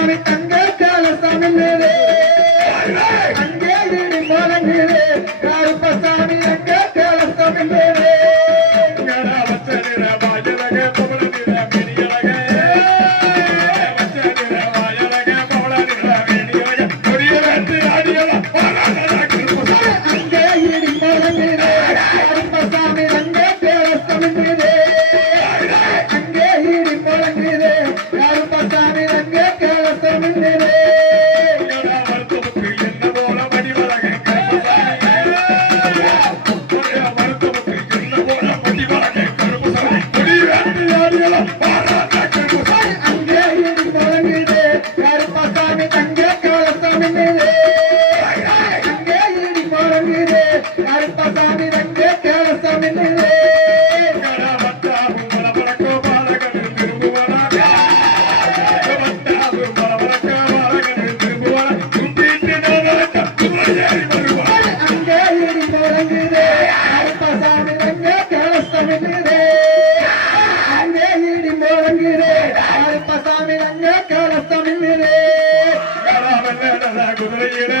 சாமி தங்க கால சாமி அங்கே நீ சாமி அங்க கால சாமி அங்கே இடி மலங்கிலே சாமி அங்க கால சாமி கருப்பசாமி ரெண்டு கேளசாமி குதிரையிலே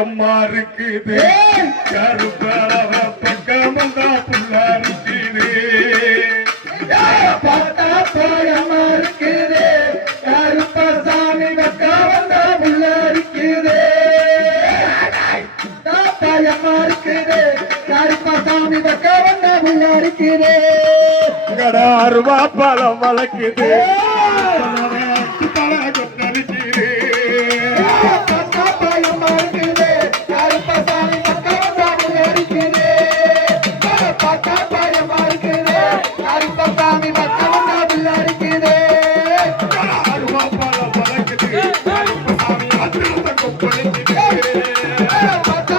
எம்மா இருக்குது. கருப்பளவ பக்கம் வந்தா புள்ளா இருக்குது. பார்த்தா போயம்மா இருக்குது. கருப்பசாமி பக்கம் வந்தா புள்ளா பழம் வளர்க்குது. பழம் கொட்டடிக்குது. பார்த்து